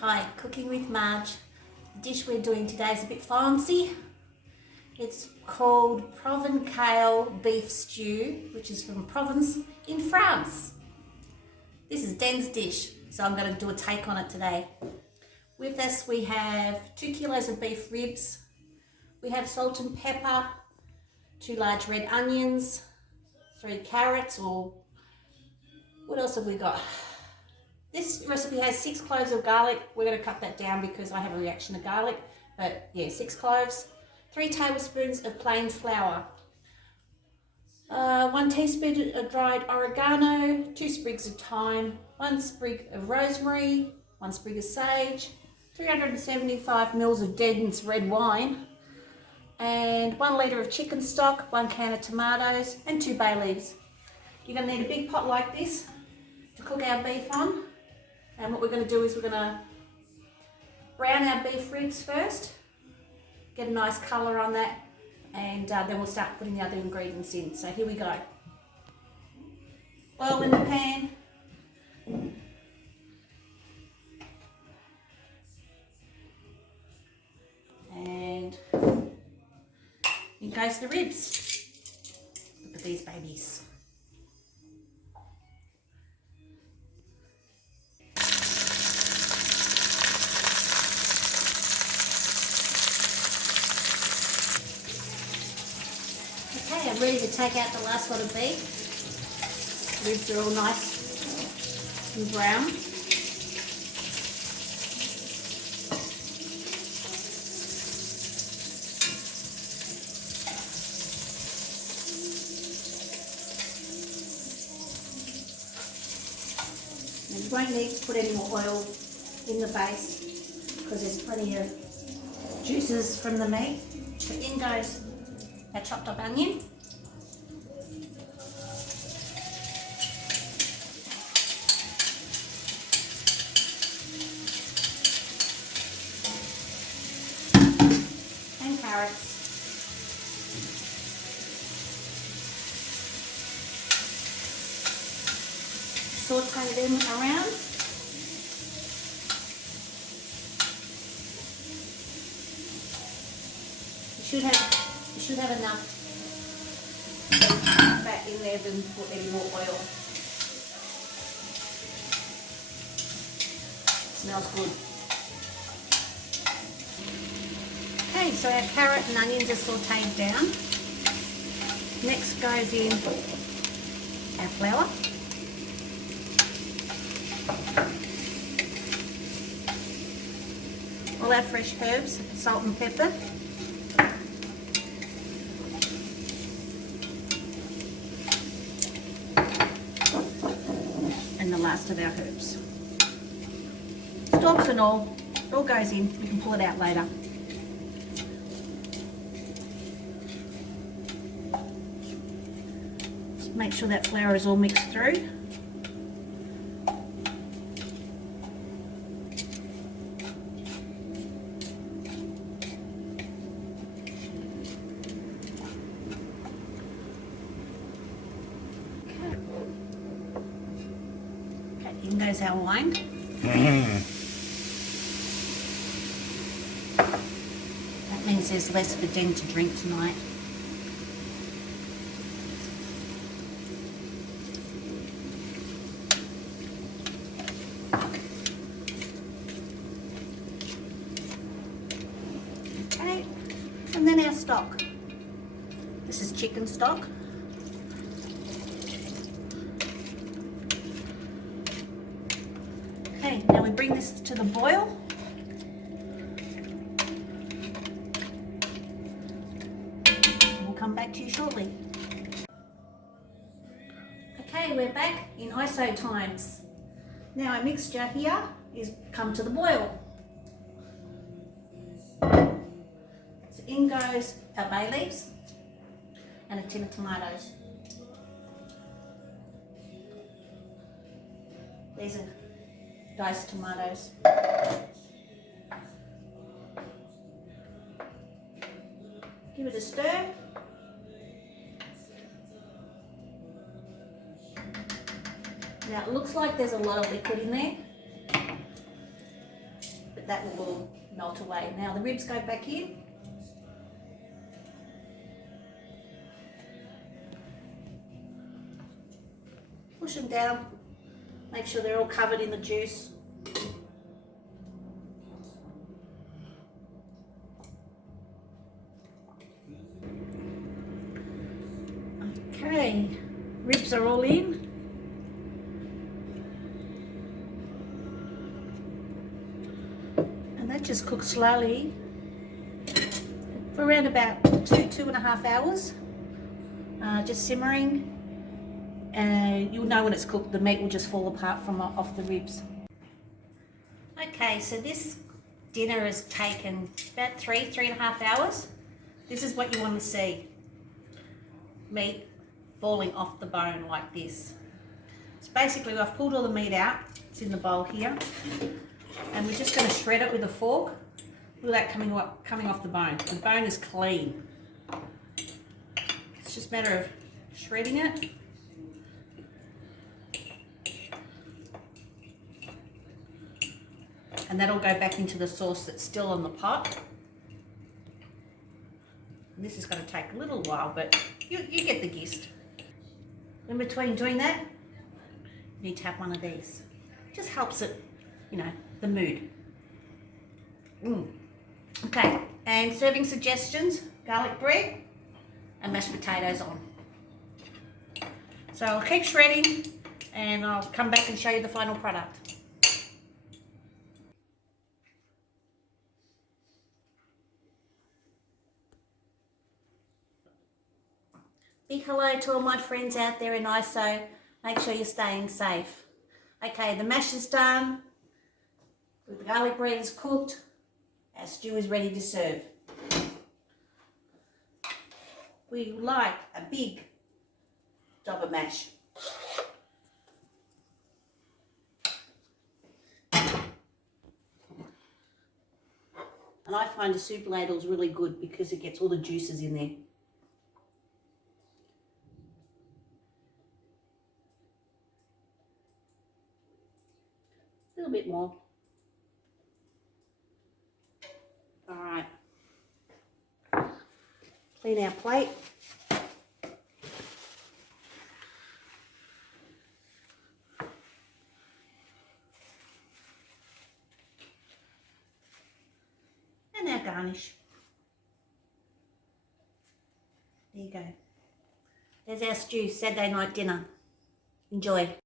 Hi, Cooking with Marj. The dish we're doing today is a bit fancy. It's called Provençal beef stew, which is from Provence in France. This is Den's dish, so I'm going to do a take on it today. With us we have 2 kilos of beef ribs. We have salt and pepper, 2 large red onions, 3 carrots, or what else have we got? This recipe has 6 cloves of garlic. We're going to cut that down because I have a reaction to garlic. But yeah, 6 cloves. 3 tablespoons of plain flour. 1 teaspoon of dried oregano. 2 sprigs of thyme. 1 sprig of rosemary. 1 sprig of sage. 375 ml of Den's red wine. And 1 litre of chicken stock. 1 can of tomatoes. And 2 bay leaves. You're going to need a big pot like this to cook our beef on. And what we're going to do is we're going to brown our beef ribs first, get a nice colour on that, and then we'll start putting the other ingredients in. So here we go. Oil in the pan. And in goes the ribs. Look at these babies. Okay, I'm ready to take out the last lot of beef. Ribs are all nice and brown. And you won't need to put any more oil in the base because there's plenty of juices from the meat. So in goes our chopped up onion. And carrots. Saute them around. You should have enough fat in there than put any more oil. Smells good. Okay, so our carrot and onions are sauteed down. Next goes in our flour. All our fresh herbs, salt and pepper. And the last of our herbs. Stalks and all, it all goes in. You can pull it out later. Just make sure that flour is all mixed through. In goes our wine. That means there's less for Den to drink tonight. Okay, and then our stock. This is chicken stock. Okay, now we bring this to the boil. We'll come back to you shortly. Okay, we're back in ISO times. Now our mixture here is come to the boil. So in goes our bay leaves and a tin of tomatoes. These are diced tomatoes. Give it a stir. Now it looks like there's a lot of liquid in there. that will all melt away. Now the ribs go back in. Push them down. Make sure they're all covered in the juice. Okay, ribs are all in. And that just cooks slowly for around about 2.5 hours. Just simmering. You'll know when it's cooked, the meat will just fall apart from off the ribs. Okay, so this dinner has taken about 3.5 hours. This is what you want to see. Meat falling off the bone like this. So basically I've pulled all the meat out. It's in the bowl here. And we're just going to shred it with a fork. Look at that coming off the bone. The bone is clean. It's just a matter of shredding it. And that'll go back into the sauce that's still on the pot. And this is going to take a little while, but you get the gist. In between doing that, you need to have one of these. Just helps it, you know, the mood. Okay, and serving suggestions, garlic bread and mashed potatoes on. So I'll keep shredding and I'll come back and show you the final product. Big hello to all my friends out there in ISO. Make sure you're staying safe. Okay, the mash is done. The garlic bread is cooked. Our stew is ready to serve. We like a big dob of mash. And I find a soup ladle is really good because it gets all the juices in there. A little bit more. All right. Clean our plate. And our garnish. There you go. There's our stew, Saturday night dinner. Enjoy.